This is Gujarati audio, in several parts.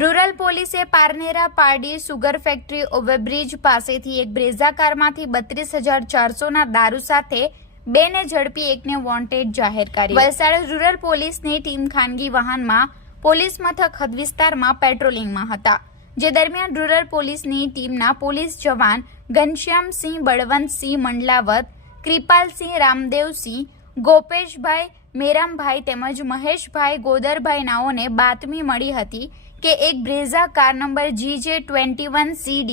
રૂરલ પોલીસે Parnera Pardi sugar factory overbridge પાસેથી એક બ્રેઝા કારમાંથી 32,400ના દારૂ સાથે બેને ઝડપી એકને વોન્ટેડ જાહેર કરી। વલસાડ રૂરલ પોલીસની ટીમ ખાનગી વાહનમાં પોલીસ મથક હદ વિસ્તારમાં પેટ્રોલિંગમાં હતા, જે દરમિયાન રૂરલ પોલીસની ટીમના પોલીસ જવાન ઘનશ્યામસિંહ બળવંતસિંહ મંડલાવત, કૃપાલસિંહ રામદેવસિંહ, ગોપેશભાઈ મેરામભાઈ તેમજ મહેશભાઈ ગોદરભાઈ નાઓને બાતમી મળી હતી કે એક બ્રેઝા કાર નંબર GJ21CD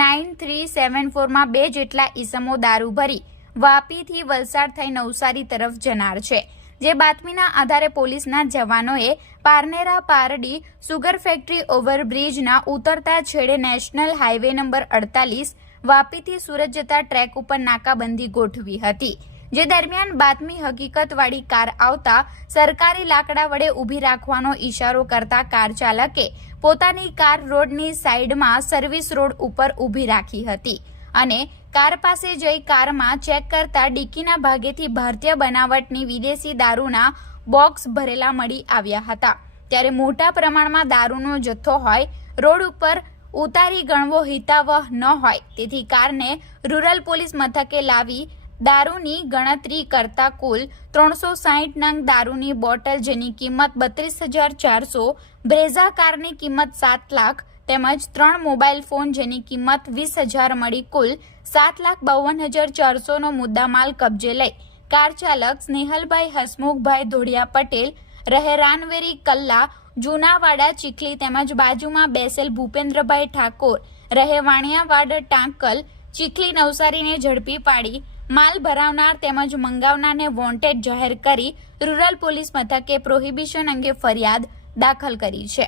9374માં 2 જેટલા ઈસમો દારૂ ભરી વાપીથી વલસાડ થઈ નવસારી તરફ જનાર છે, જે બાતમીના આધારે પોલીસના જવાનોએ પારનેરા પારડી સુગર ફેક્ટરી ઓવરબ્રિજના ઉતરતા છેડે નેશનલ હાઈવે નંબર 48 વાપીથી સુરત જતા ટ્રેક ઉપર નાકાબંધી ગોઠવી હતી, જે દરમિયાન બાતમી હકીકતવાળી કાર આવતા સરકારી લાકડા વડે ઊભી રાખવાનો ઈશારો કરતા કાર ચાલકે પોતાની કાર રોડની સાઈડમાં સર્વિસ રોડ ઉપર ઊભી રાખી હતી અને કાર પાસે જઈ કારમાં ચેક કરતા ડિક્કીના ભાગેથી ભારતીય બનાવટની વિદેશી દારૂના બોક્સ ભરેલા મળી આવ્યા હતા। ત્યારે મોટા પ્રમાણમાં દારૂનો જથ્થો હોય, રોડ ઉપર ઉતારી ગણવો હિતાવહ ન હોય, તેથી કારને રૂરલ પોલીસ મથકે લાવી દારૂની ગણતરી કરતા કુલ 360 નંગ દારૂની બોટલ, જેની કિંમત 32,400, બ્રેઝા કારની કિંમત 7 લાખ તેમજ 3 મોબાઈલ ફોન જેની કિંમત 20,000 મળી કુલ 7,52,400નો મુદ્દામાલ કબજે લઈ કાર ચાલક સ્નેહલભાઈ હસમુખભાઈ ધોડિયા પટેલ, રહે રાનવેરી કલ્લા, જૂનાવાડા ચીખલી તેમજ બાજુમાં બેસેલ ભૂપેન્દ્રભાઈ ઠાકોર, રહે વાણિયાવાડ ટાંકલ, ચીખલી નવસારીને ઝડપી પાડી માલ ભરાવનાર તેમજ મંગાવનારને વોન્ટેડ જાહેર કરી રૂરલ પોલીસ મથકે પ્રોહિબિશન અંગે ફરિયાદ દાખલ કરી છે।